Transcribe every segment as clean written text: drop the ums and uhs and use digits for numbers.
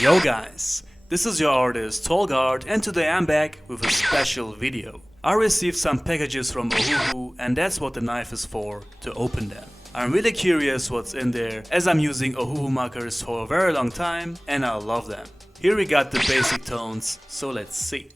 Yo guys, this is your artist Tolg, and today I'm back with a special video. I received some packages from Ohuhu and that's what the knife is for, to open them. I'm really curious what's in there as I'm using Ohuhu markers for a very long time and I love them. Here we got the basic tones, so let's see.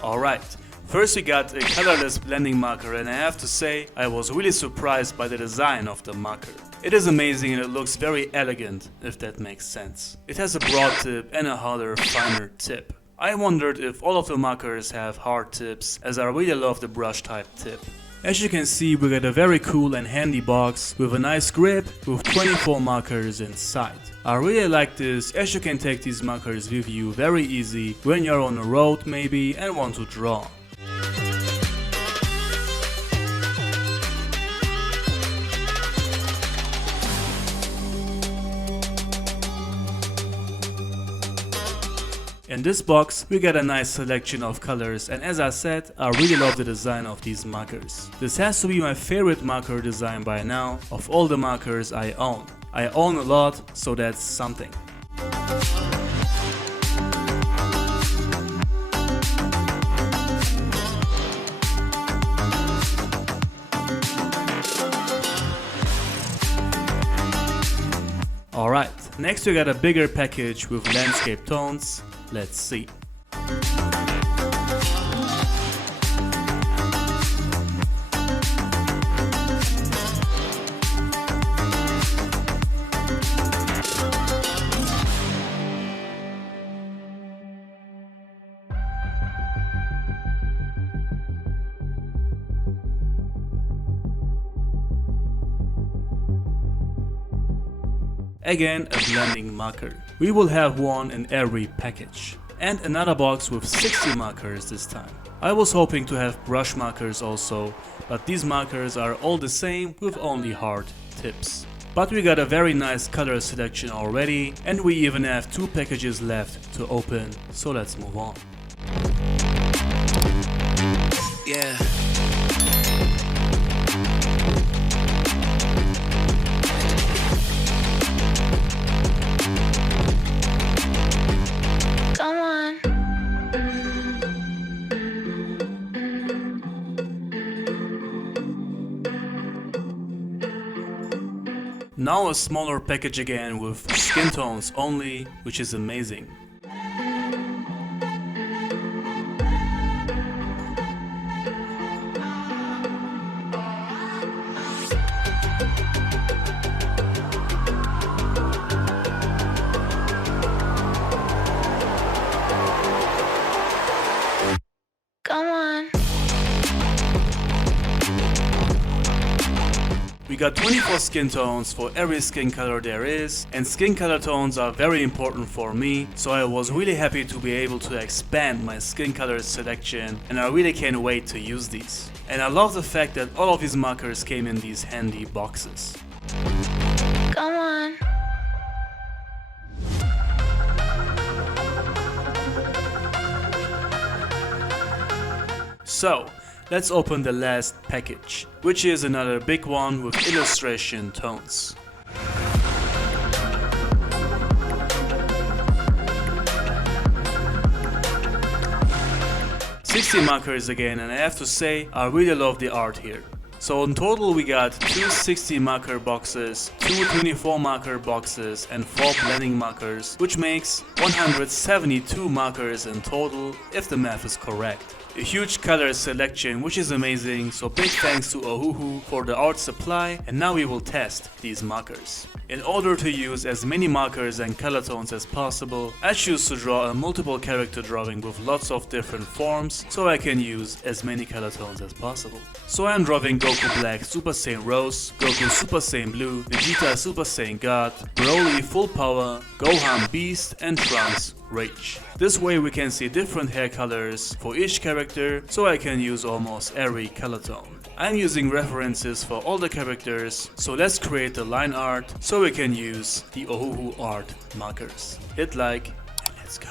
Alright, first we got a colorless blending marker and I have to say I was really surprised by the design of the marker. It is amazing and it looks very elegant, if that makes sense. It has a broad tip and a harder, finer tip. I wondered if all of the markers have hard tips, as I really love the brush type tip. As you can see, we got a very cool and handy box with a nice grip with 24 markers inside. I really like this as you can take these markers with you very easy when you're on the road maybe and want to draw. In this box we got a nice selection of colors and as I said, I really love the design of these markers. This has to be my favorite marker design by now of all the markers I own. I own a lot, so that's something. Alright, next we got a bigger package with landscape tones. Let's see. Again, a blending marker. We will have one in every package. And another box with 60 markers this time. I was hoping to have brush markers also, but these markers are all the same with only hard tips. But we got a very nice color selection already and we even have 2 packages left to open, so let's move on. Yeah. Now a smaller package again with skin tones only, which is amazing. We got 24 skin tones for every skin color there is, and skin color tones are very important for me, so I was really happy to be able to expand my skin color selection and I really can't wait to use these. And I love the fact that all of these markers came in these handy boxes. Come on. So, let's open the last package, which is another big one with illustration tones. "60 markers again, and I have to say, I really love the art here. So in total we got 2 60 marker boxes, 2 24 marker boxes and 4 blending markers, which makes 172 markers in total if the math is correct. a huge color selection, which is amazing, so big thanks to Ohuhu for the art supply, and now we will test these markers. In order to use as many markers and color tones as possible, I choose to draw a multiple character drawing with lots of different forms, so I can use as many color tones as possible. So I'm drawing Goku Black Super Saiyan Rose, Goku Super Saiyan Blue, Vegeta Super Saiyan God, Broly Full Power, Gohan Beast, and Trunks Rage. This way we can see different hair colors for each character, so I can use almost every color tone. I'm using references for all the characters, so let's create the line art so we can use the Ohuhu art markers. Hit like and let's go.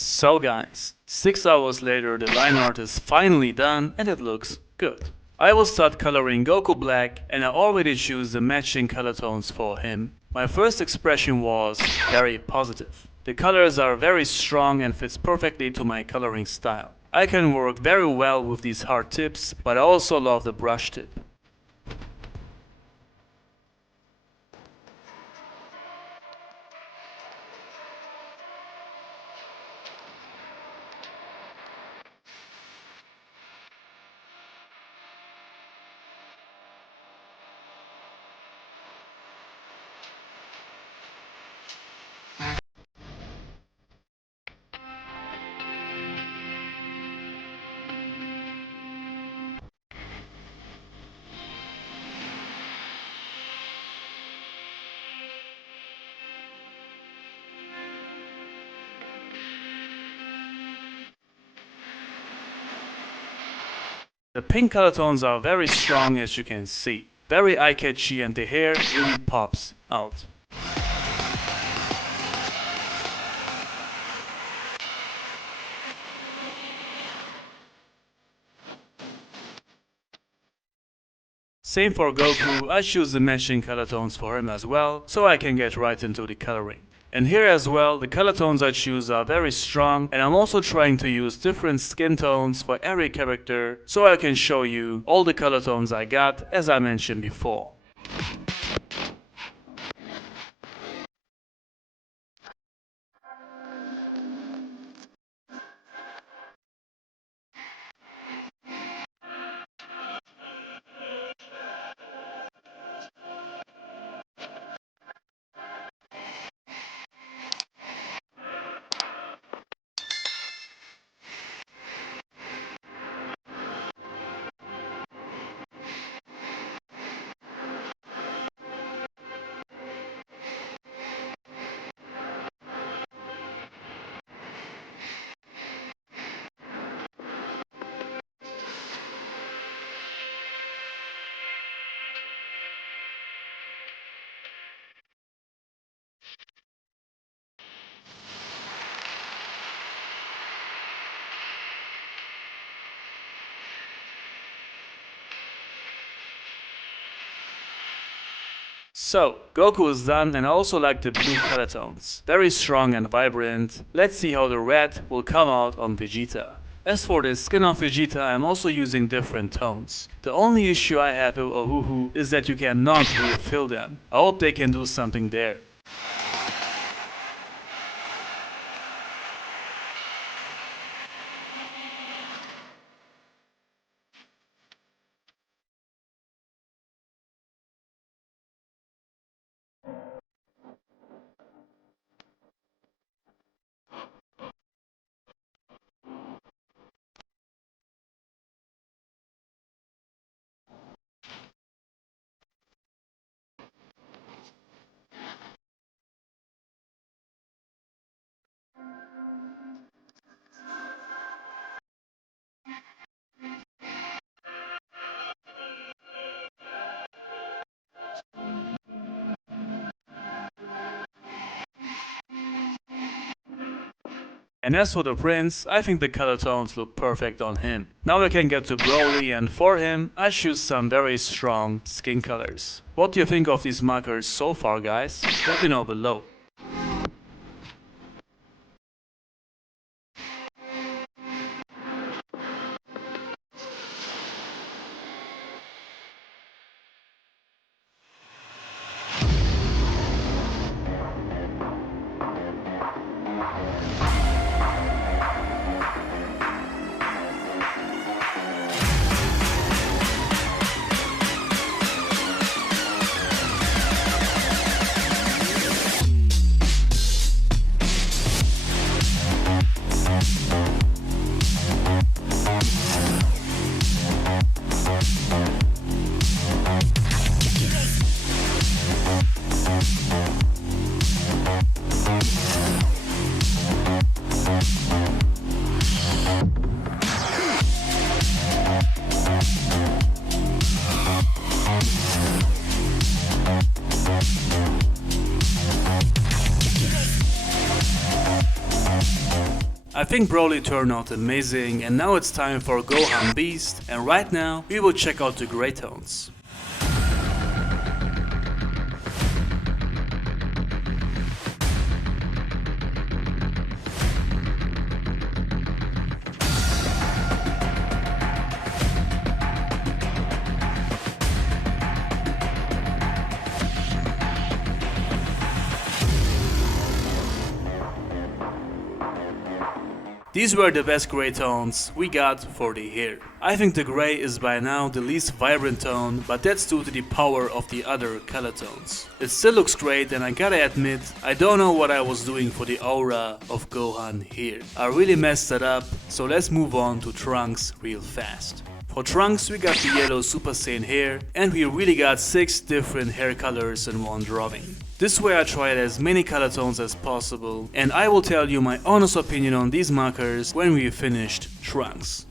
So guys, 6 hours later the line art is finally done and it looks good. I will start coloring Goku black and I already choose the matching color tones for him. My first expression was very positive. The colors are very strong and fits perfectly to my coloring style. I can work very well with these hard tips, but I also love the brush tip. The pink color tones are very strong as you can see, very eye-catchy and the hair really pops out. Same for Goku, I choose the matching color tones for him as well, so I can get right into the coloring. And here as well, the color tones I choose are very strong and I'm also trying to use different skin tones for every character so I can show you all the color tones I got as I mentioned before. So, Goku is done and I also like the blue color tones. Very strong and vibrant. Let's see how the red will come out on Vegeta. As for the skin of Vegeta, I'm also using different tones. The only issue I have with Ohuhu is that you cannot refill them. I hope they can do something there. And as for the prince, I think the color tones look perfect on him. Now we can get to Broly and for him, I choose some very strong skin colors. What do you think of these markers so far guys? Let me know below. think Broly turned out amazing, and now it's time for Gohan Beast, and right now we will check out the gray tones. These were the best gray tones we got for the hair. I think the gray is by now the least vibrant tone, but that's due to the power of the other color tones. It still looks great, and I gotta admit, I don't know what I was doing for the aura of Gohan here. I really messed that up, so let's move on to Trunks real fast. For Trunks we got the yellow Super Saiyan hair, and we really got 6 different hair colors in one drawing. This way I tried as many color tones as possible, and I will tell you my honest opinion on these markers when we finished Trunks.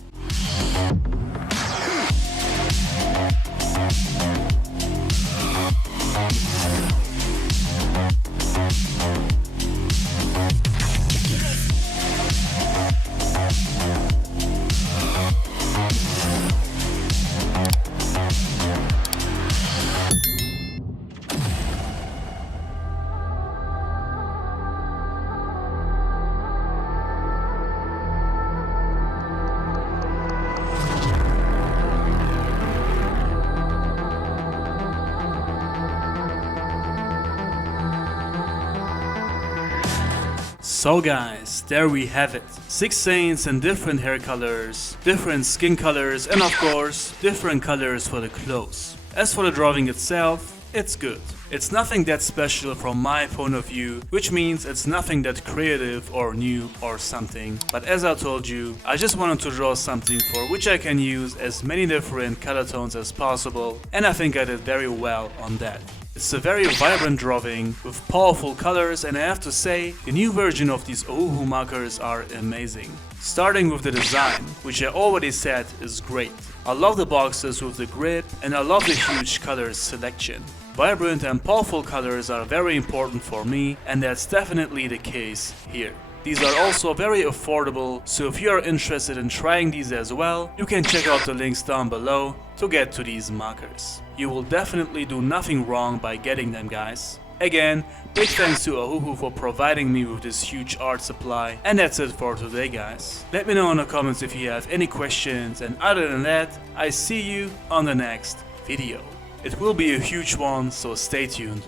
So guys, there we have it. 6 Saiyans in different hair colors, different skin colors, and of course, different colors for the clothes. As for the drawing itself, it's good. It's nothing that special from my point of view, which means it's nothing that creative or new or something. But as I told you, I just wanted to draw something for which I can use as many different color tones as possible, and I think I did very well on that. It's a very vibrant drawing with powerful colors, and I have to say, the new version of these Ohuhu markers are amazing. Starting with the design, which I already said is great. I love the boxes with the grip, and I love the huge color selection. Vibrant and powerful colors are very important for me, and that's definitely the case here. These are also very affordable, so if you are interested in trying these as well, you can check out the links down below to get to these markers. You will definitely do nothing wrong by getting them, guys. Again, big thanks to Ohuhu for providing me with this huge art supply, and that's it for today, guys. Let me know in the comments if you have any questions, and other than that, I see you on the next video. It will be a huge one, so stay tuned